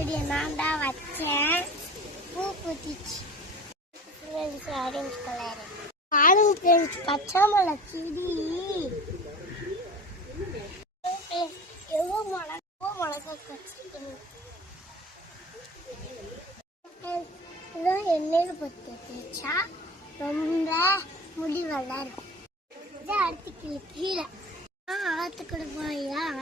செடியை நான் தான் வச்சேன். பூ பூத்திச்சு. ஆரஞ்சு கலர் பச்சை மலை செடி. எவ்வளோ மிளகா வச்சிருக்கணும். இதான் எண்ணெயில் பொறுத்து தேய்ச்சா ரொம்ப முடி வளரும். இதை அடுத்து கீழே ஆற்றுக்கூட போய் தான்